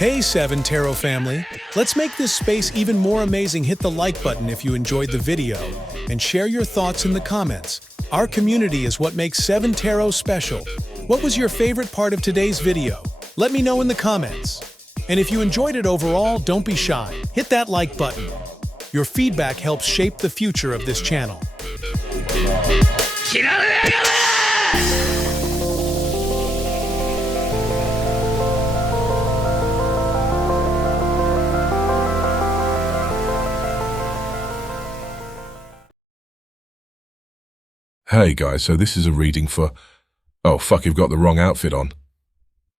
Hey 7 Tarot family, let's make this space even more amazing. Hit the like button if you enjoyed the video and share your thoughts in the comments. Our community is what makes 7 Tarot special. What was your favorite part of today's video? Let me know in the comments. And if you enjoyed it overall, don't be shy. Hit that like button. Your feedback helps shape the future of this channel. Hey guys, so this is a reading for... Oh fuck, you've got the wrong outfit on.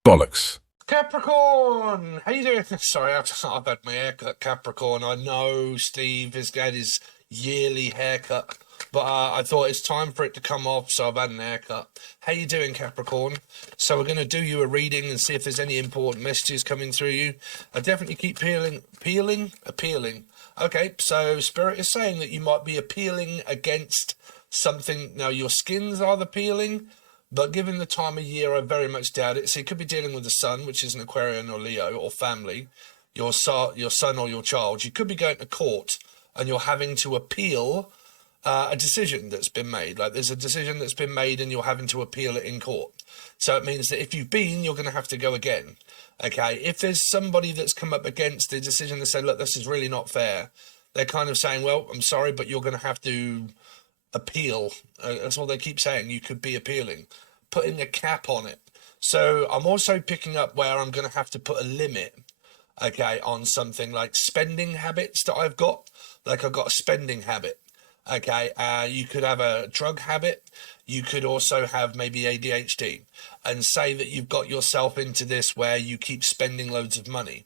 Bollocks. Capricorn! How you doing? Sorry, I've had my haircut, Capricorn. I know Steve has got his yearly haircut, but I thought it's time for it to come off, so I've had an haircut. How you doing, Capricorn? So we're going to do you a reading and see if there's any important messages coming through you. I definitely keep appealing. Okay, so Spirit is saying that you might be appealing against something. Now, your skin's either peeling, but given the time of year, I very much doubt it. So you could be dealing with the sun, which is an Aquarian or Leo, or family, your son or your child. You could be going to court and you're having to appeal a decision that's been made. Like there's a decision that's been made and you're having to appeal it in court. So it means that if you've been, you're going to have to go again. Okay, if there's somebody that's come up against the decision that said, look, this is really not fair, they're kind of saying, well, I'm sorry, but you're going to have to appeal. That's all they keep saying. You could be appealing, putting a cap on it. So I'm also picking up where I'm going to have to put a limit, okay, on something like spending habits that I've got. Like I've got a spending habit, okay. You could have a drug habit. You could also have maybe ADHD, and say that you've got yourself into this where you keep spending loads of money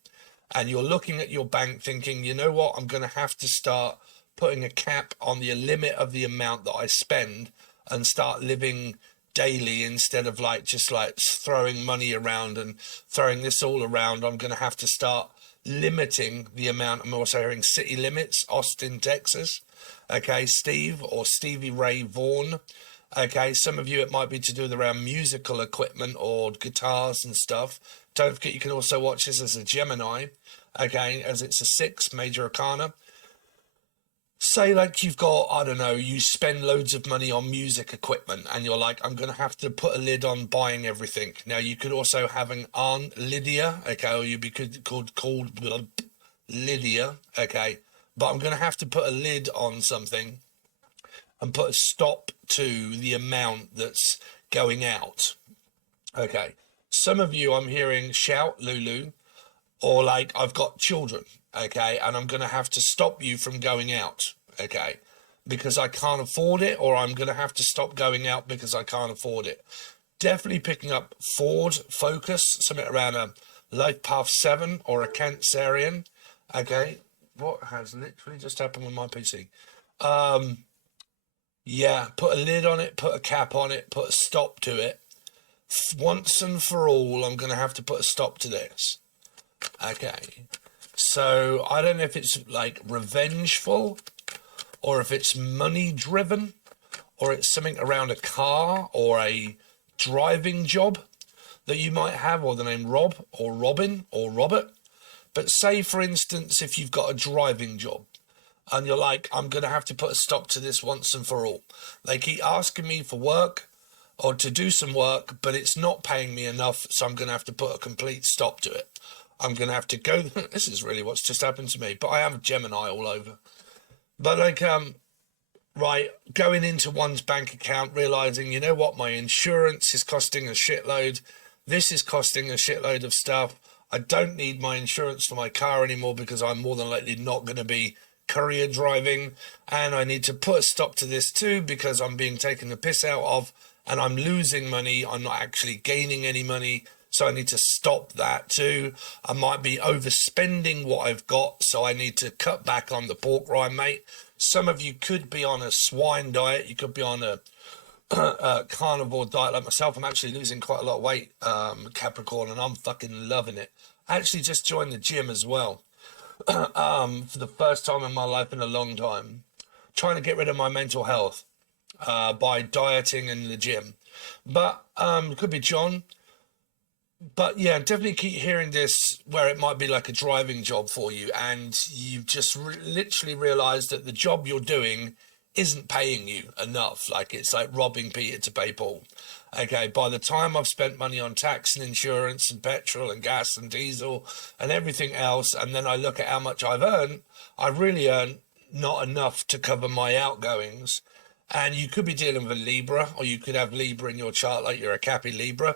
and you're looking at your bank thinking, you know what, I'm going to have to start putting a cap on the limit of the amount that I spend and start living daily instead of like just like throwing money around and throwing this all around. I'm going to have to start limiting the amount. I'm also hearing city limits, Austin, Texas. Okay, Steve or Stevie Ray Vaughan. Okay, some of you it might be to do with around musical equipment or guitars and stuff. Don't forget you can also watch this as a Gemini, okay, as it's a 6 major arcana. Say like you've got, I don't know, you spend loads of money on music equipment and you're like, I'm going to have to put a lid on buying everything. Now you could also have an Aunt Lydia, okay, or you'd be called Lydia, okay, but I'm going to have to put a lid on something and put a stop to the amount that's going out. Okay, some of you I'm hearing shout Lulu, or like I've got children, okay, and I'm going to have to stop you from going out, okay, because I can't afford it, or I'm going to have to stop going out because I can't afford it. Definitely picking up Ford Focus, something around a Life Path 7 or a Cancerian, okay. What has literally just happened with my PC? Yeah, put a lid on it, put a cap on it, put a stop to it. Once and for all, I'm going to have to put a stop to this. Okay, so I don't know if it's like revengeful or if it's money driven or it's something around a car or a driving job that you might have, or the name Rob or Robin or Robert. But say, for instance, if you've got a driving job and you're like, I'm going to have to put a stop to this once and for all. They keep asking me for work or to do some work, but it's not paying me enough, so I'm going to have to put a complete stop to it. I'm going to have to go, this is really what's just happened to me, but I am a Gemini all over. But like, right, going into one's bank account, realizing, you know what, my insurance is costing a shitload. This is costing a shitload of stuff. I don't need my insurance for my car anymore because I'm more than likely not going to be courier driving, and I need to put a stop to this too because I'm being taken the piss out of and I'm losing money. I'm not actually gaining any money, so I need to stop that too. I might be overspending what I've got, so I need to cut back on the pork rind, mate. Some of you could be on a swine diet. You could be on a carnivore diet like myself. I'm actually losing quite a lot of weight, Capricorn, and I'm fucking loving it. I actually just joined the gym as well. For the first time in my life in a long time, trying to get rid of my mental health by dieting in the gym. But it could be John. But yeah, definitely keep hearing this where it might be like a driving job for you, and you've just literally realized that the job you're doing isn't paying you enough. Like it's like robbing Peter to pay Paul. Okay, by the time I've spent money on tax and insurance and petrol and gas and diesel and everything else, and then I look at how much I've earned, I really earn not enough to cover my outgoings. And you could be dealing with a Libra, or you could have Libra in your chart, like you're a Cappy Libra.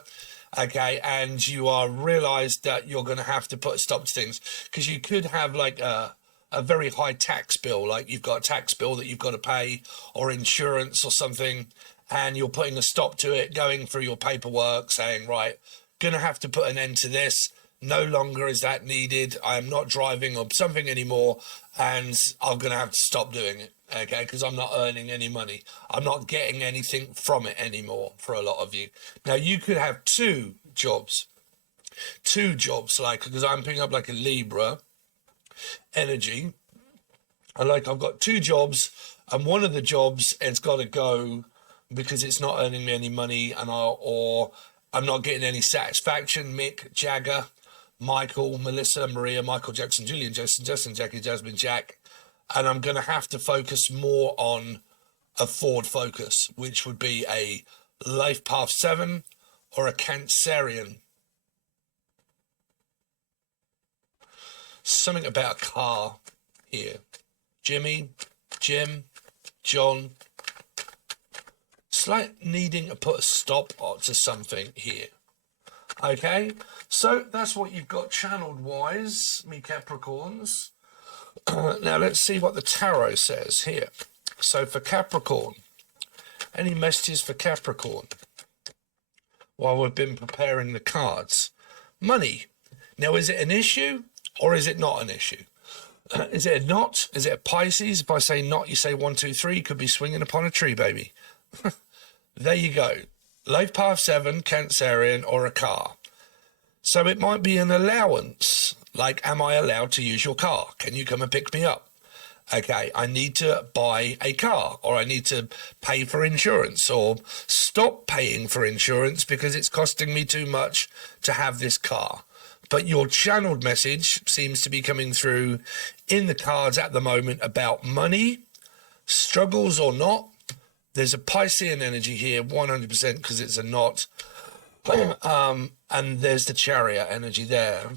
Okay, and you are realized that you're going to have to put a stop to things, because you could have like a very high tax bill, like you've got a tax bill that you've got to pay, or insurance or something, and you're putting a stop to it, going through your paperwork, saying, right, going to have to put an end to this. No longer is that needed. I am not driving or something anymore, and I'm going to have to stop doing it. Okay, because I'm not earning any money. I'm not getting anything from it anymore for a lot of you. Now, you could have two jobs, like, because I'm picking up like a Libra energy, and like I've got two jobs, and one of the jobs has got to go because it's not earning me any money, and or I'm not getting any satisfaction. Mick Jagger, Michael, Melissa, Maria, Michael Jackson, Julian, Jason, Justin, Jackie, Jasmine, Jack. And I'm going to have to focus more on a Ford Focus, which would be a Life Path 7 or a Cancerian. Something about a car here. Jimmy, Jim, John. It's like needing to put a stop to something here. Okay, so that's what you've got channeled wise, me Capricorns. Now let's see what the tarot says here. So for Capricorn, any messages for Capricorn while we've been preparing the cards? Money. Now, is it an issue or is it not an issue? Is it a not? Is it a Pisces? If I say not, you say 1, 2, 3. You could be swinging upon a tree, baby. There you go. Life Path 7, Cancerian, or a car. So it might be an allowance. Like, am I allowed to use your car? Can you come and pick me up? Okay, I need to buy a car, or I need to pay for insurance, or stop paying for insurance because it's costing me too much to have this car. But your channeled message seems to be coming through in the cards at the moment about money, struggles or not. There's a Piscean energy here, 100%, because it's a knot. And there's the Chariot energy there.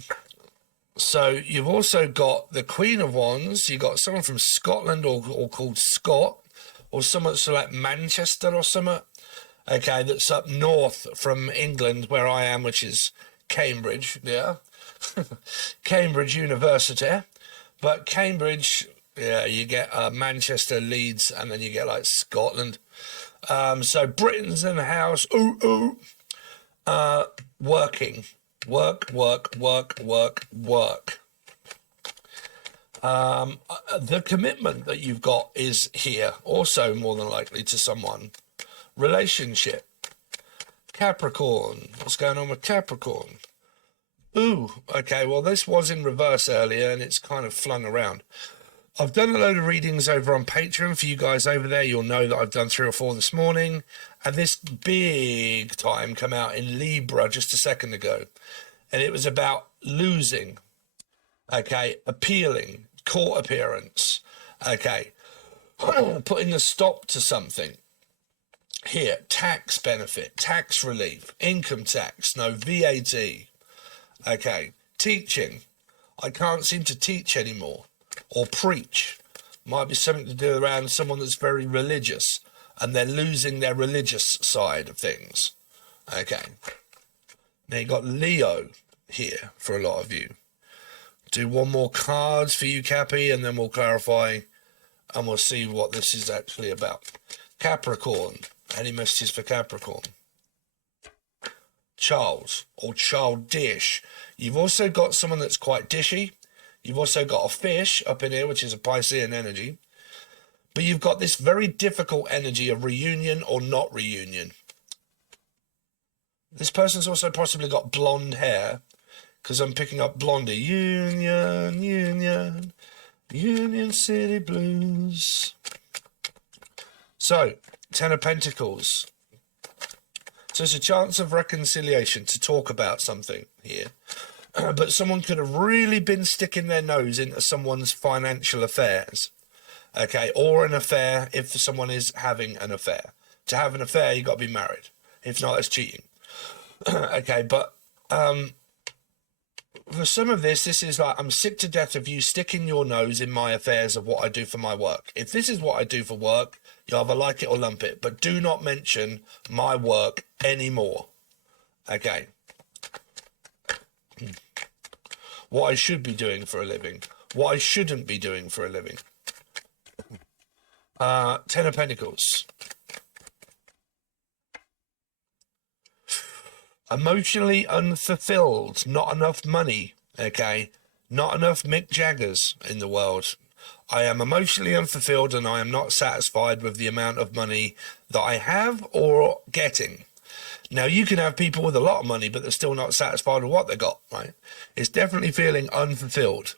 So you've also got the Queen of Wands. You've got someone from Scotland or called Scott, or someone so like Manchester or something. Okay, that's up north from England where I am, which is Cambridge, yeah. Cambridge University. But Cambridge, yeah, you get Manchester, Leeds, and then you get like Scotland. So Britain's in the house. Ooh. Working. Work. The commitment that you've got is here, also more than likely to someone. Relationship. Capricorn. What's going on with Capricorn? Ooh, okay, well, this was in reverse earlier, and it's kind of flung around. I've done a load of readings over on Patreon for you guys over there. You'll know that I've done 3 or 4 this morning. And this big time come out in Libra just a second ago. And it was about losing, okay, appealing, court appearance, okay, putting a stop to something. Here, tax benefit, tax relief, income tax, no VAT, okay, teaching. I can't seem to teach anymore, or preach. Might be something to do around someone that's very religious, and they're losing their religious side of things. Okay. Now you got Leo here for a lot of you. Do one more cards for you, Cappy, and then we'll clarify and we'll see what this is actually about. Capricorn. Any messages for Capricorn? Child or childish. You've also got someone that's quite dishy. You've also got a fish up in here, which is a Piscean energy. But you've got this very difficult energy of reunion or not reunion. This person's also possibly got blonde hair, because I'm picking up blondie. Union City Blues. So, 10 of Pentacles. So So there's a chance of reconciliation to talk about something here. But someone could have really been sticking their nose into someone's financial affairs. Okay, or an affair if someone is having an affair. To have an affair, you've got to be married. If not, it's cheating. Okay, but for some of this is like, I'm sick to death of you sticking your nose in my affairs of what I do for my work. If this is what I do for work, you either like it or lump it, but do not mention my work anymore. Okay. What I should be doing for a living. What I shouldn't be doing for a living. Ten of Pentacles. Emotionally unfulfilled, not enough money, okay? Not enough Mick Jaggers in the world. I am emotionally unfulfilled and I am not satisfied with the amount of money that I have or getting. Now, you can have people with a lot of money, but they're still not satisfied with what they got, right? It's definitely feeling unfulfilled,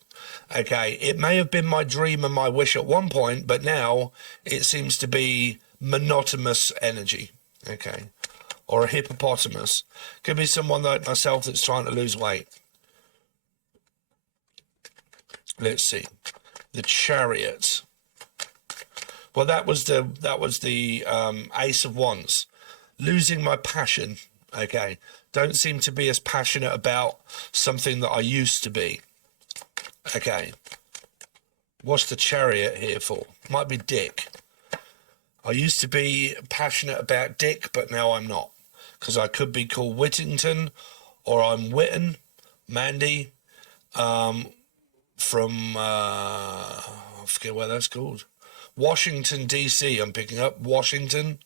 okay? It may have been my dream and my wish at one point, but now it seems to be monotonous energy, okay? Or a hippopotamus. Could be someone like myself that's trying to lose weight. Let's see. The Chariot. Well, that was the Ace of Wands. Losing my passion. Okay. Don't seem to be as passionate about something that I used to be. Okay. What's the Chariot here for? Might be dick. I used to be passionate about dick, but now I'm not. Because I could be called Whittington, or I'm Witten, Mandy, from, I forget where that's called. Washington, D.C. I'm picking up. Washington.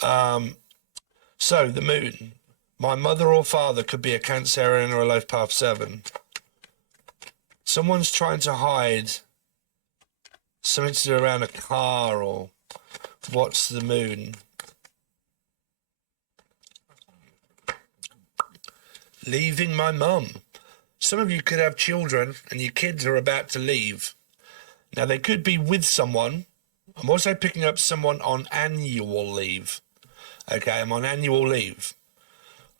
So, the Moon. My mother or father could be a Cancerian or a Life Path 7. Someone's trying to hide something to do around a car, or what's the Moon? Leaving my mum. Some of you could have children and your kids are about to leave. Now, they could be with someone. I'm also picking up someone on annual leave. Okay, I'm on annual leave.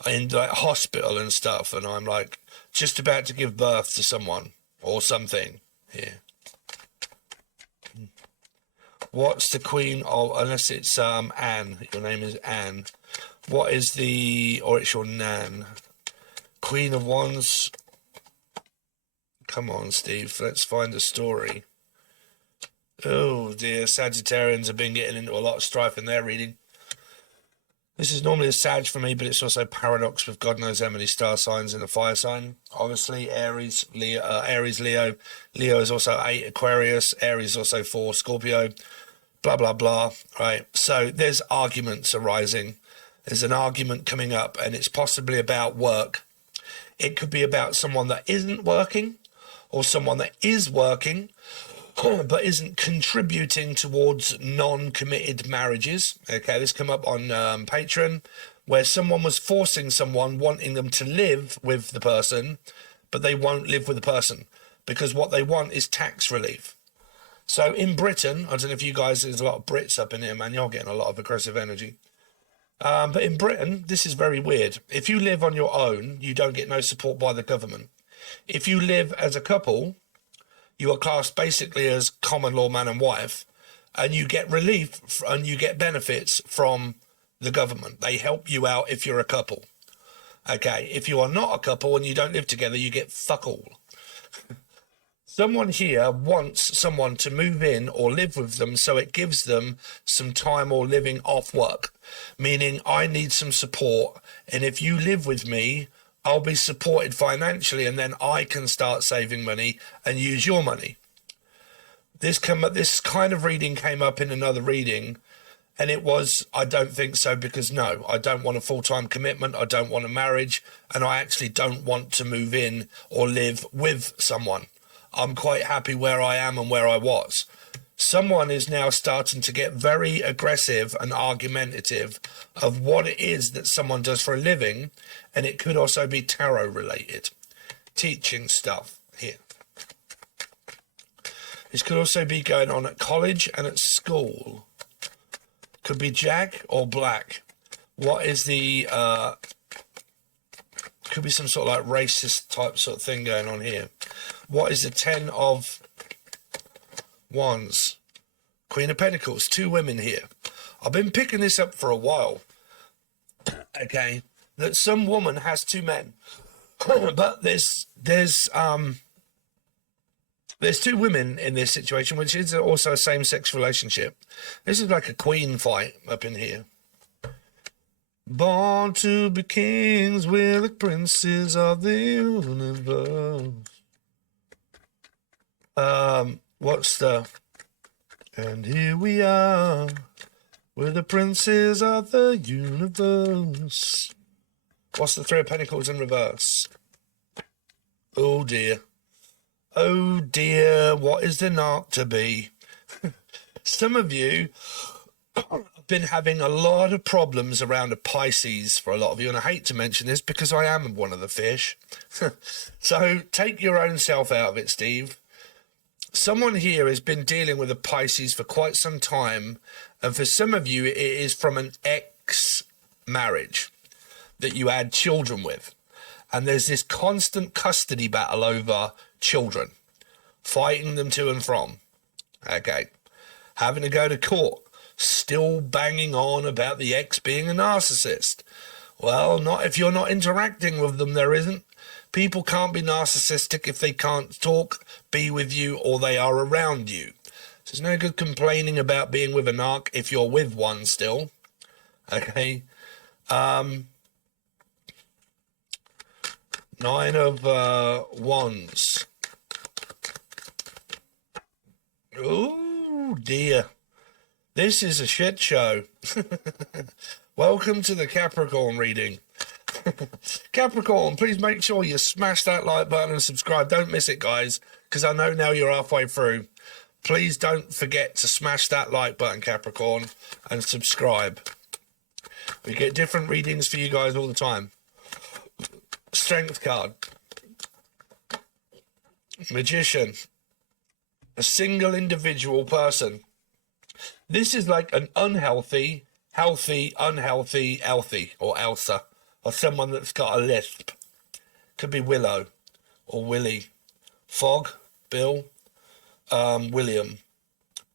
In like hospital and stuff, and I'm like just about to give birth to someone or something here. What's the Queen of, unless it's Anne, your name is Anne. What is the, or it's your Nan? Queen of Wands. Come on, Steve, let's find a story. Oh dear, Sagittarians have been getting into a lot of strife in their reading. This is normally a Sag for me, but it's also paradox with God knows how many star signs in a fire sign. Obviously, Aries, Leo. Leo is also 8, Aquarius. Aries is also 4, Scorpio. Blah, blah, blah. Right. So there's arguments arising. There's an argument coming up, and it's possibly about work. It could be about someone that isn't working, or someone that is working, but isn't contributing towards non-committed marriages. Okay, this come up on Patreon, where someone was forcing someone, wanting them to live with the person, but they won't live with the person because what they want is tax relief. So in Britain, I don't know if you guys, there's a lot of Brits up in here, man. You're getting a lot of aggressive energy. But in Britain, this is very weird. If you live on your own, you don't get no support by the government. If you live as a couple, you are classed basically as common law man and wife, and you get relief and you get benefits from the government. They help you out if you're a couple. Okay, if you are not a couple and you don't live together, you get fuck all. Someone here wants someone to move in or live with them, so it gives them some time or living off work, meaning I need some support, and if you live with me, I'll be supported financially, and then I can start saving money and use your money. This kind of reading came up in another reading, and it was, I don't think so, because no, I don't want a full-time commitment, I don't want a marriage, and I actually don't want to move in or live with someone. I'm quite happy where I am and where I was. Someone is now starting to get very aggressive and argumentative of what it is that someone does for a living, and it could also be tarot related, teaching stuff here. This could also be going on at college and at school. Could be Jack or Black. What is the, could be some sort of like racist type sort of thing going on here. What is the 10 of Wands? Queen of Pentacles, 2 women here. I've been picking this up for a while. Okay, that some woman has 2 men. But there's 2 women in this situation, which is also a same-sex relationship. This is like a queen fight up in here. Born to be kings, we're the princes of the universe. What's the... And here we are, we're the princes of the universe. What's the 3 of Pentacles in reverse? Oh dear. Oh dear, what is the NARC to be? Some of you have been having a lot of problems around a Pisces for a lot of you, and I hate to mention this because I am one of the fish. So take your own self out of it, Steve. Someone here has been dealing with a Pisces for quite some time, and for some of you it is from an ex-marriage that you had children with. And there's this constant custody battle over children, fighting them to and from. Okay. Having to go to court, still banging on about the ex being a narcissist. Well, not if you're not interacting with them, there isn't. People can't be narcissistic if they can't talk, be with you, or they are around you. So there's no good complaining about being with a narc if you're with one still. Okay. 9 of Wands. Oh dear. This is a shit show. Welcome to the Capricorn reading. Capricorn, please make sure you smash that like button and subscribe. Don't miss it, guys, because I know now you're halfway through. Please don't forget to smash that like button, Capricorn, and subscribe. We get different readings for you guys all the time. Strength card. Magician. A single individual person. This is like an unhealthy, healthy, unhealthy, healthy, or Elsa, or someone that's got a lisp. Could be Willow, or Willie. Fog, Bill, William.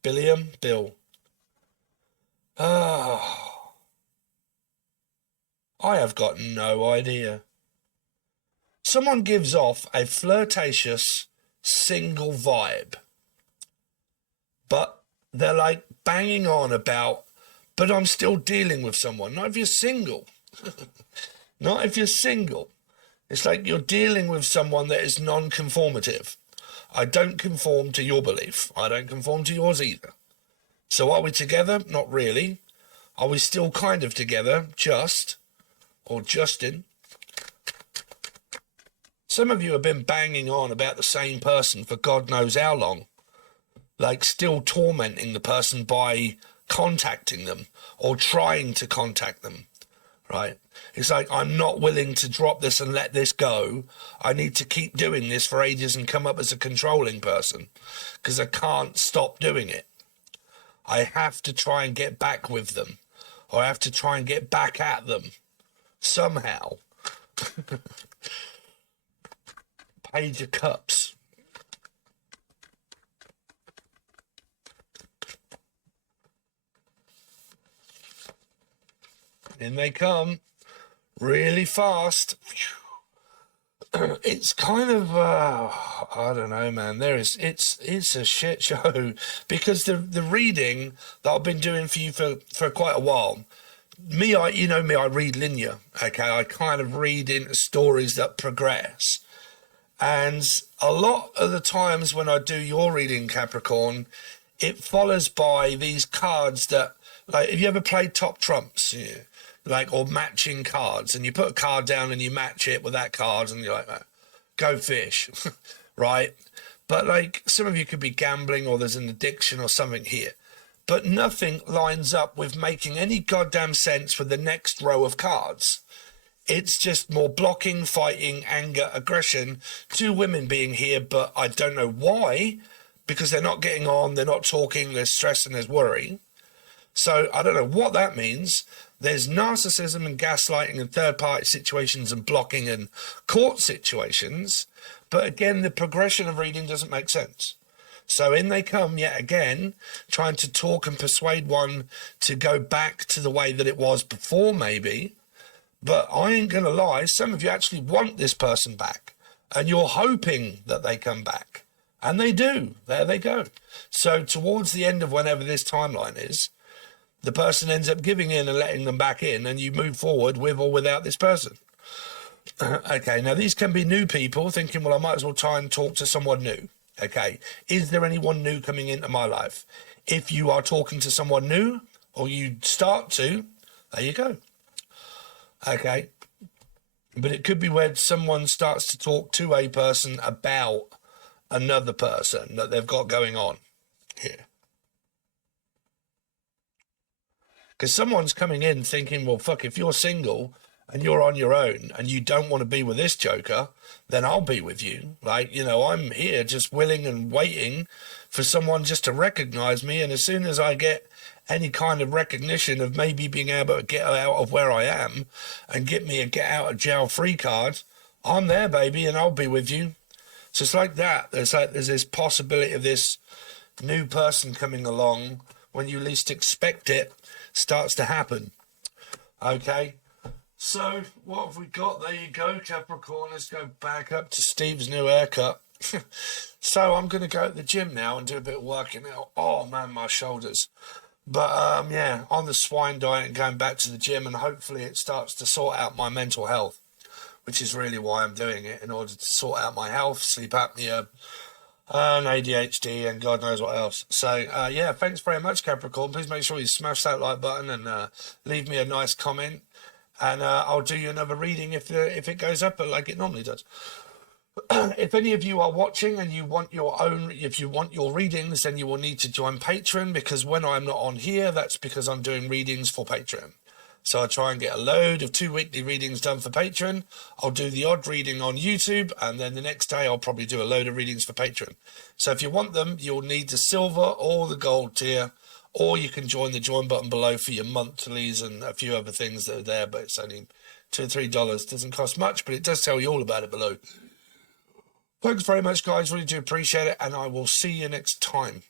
Billiam, Bill. I have got no idea. Someone gives off a flirtatious, single vibe. But they're like banging on about, but I'm still dealing with someone. Not if you're single. Not if you're single. It's like you're dealing with someone that is non-conformative. I don't conform to your belief. I don't conform to yours either. So are we together? Not really. Are we still kind of together? Just. Or Justin. Some of you have been banging on about the same person for God knows how long. Like still tormenting the person by contacting them or trying to contact them, right? It's like, I'm not willing to drop this and let this go. I need to keep doing this for ages and come up as a controlling person because I can't stop doing it. I have to try and get back with them, or I have to try and get back at them somehow. Page of Cups. In they come, really fast. It's kind of, I don't know, man. It's a shit show because the reading that I've been doing for you for quite a while. You know me, I read linear. Okay, I kind of read into stories that progress. And a lot of the times when I do your reading, Capricorn, it follows by these cards that, like, have you ever played Top Trumps? Yeah. Like, or matching cards, and you put a card down and you match it with that card, and you're like, go fish, right? But like, some of you could be gambling, or there's an addiction or something here, but nothing lines up with making any goddamn sense for the next row of cards. It's just more blocking, fighting, anger, aggression. 2 women being here, but I don't know why, because they're not getting on, they're not talking, there's stress and there's worry. So I don't know what that means, There's narcissism and gaslighting and third-party situations and blocking and court situations. But again, the progression of reading doesn't make sense. So in they come yet again, trying to talk and persuade one to go back to the way that it was before, maybe. But I ain't going to lie, some of you actually want this person back. And you're hoping that they come back. And they do. There they go. So towards the end of whenever this timeline is, the person ends up giving in and letting them back in, and you move forward with or without this person. Okay, now these can be new people thinking, well, I might as well try and talk to someone new. Okay, is there anyone new coming into my life? If you are talking to someone new, or you start to, there you go. Okay, but it could be where someone starts to talk to a person about another person that they've got going on here. Because someone's coming in thinking, well, fuck, if you're single and you're on your own and you don't want to be with this joker, then I'll be with you. Like, you know, I'm here just willing and waiting for someone just to recognize me. And as soon as I get any kind of recognition of maybe being able to get out of where I am and get me a get out of jail free card, I'm there, baby, and I'll be with you. So it's like that. There's this possibility of this new person coming along when you least expect it starts to happen. Okay, so what have we got? There you go, Capricorn. Let's go back up to Steve's new haircut. So I'm going to go to the gym now and do a bit of working out. Oh man, my shoulders. But yeah, on the swine diet and going back to the gym, and hopefully it starts to sort out my mental health, which is really why I'm doing it, in order to sort out my health, sleep apnea, and ADHD, and God knows what else. So, yeah, thanks very much, Capricorn. Please make sure you smash that like button and leave me a nice comment. And I'll do you another reading if it goes up, like it normally does. If any of you are watching and you want your own, if you want your readings, then you will need to join Patreon, because when I'm not on here, that's because I'm doing readings for Patreon. So I try and get a load of 2 weekly readings done for Patreon. I'll do the odd reading on YouTube, and then the next day I'll probably do a load of readings for Patreon. So if you want them, you'll need the silver or the gold tier, or you can join the join button below for your monthlies and a few other things that are there, but it's only $2 or $3. Doesn't cost much, but it does tell you all about it below. Thanks very much, guys. Really do appreciate it, and I will see you next time.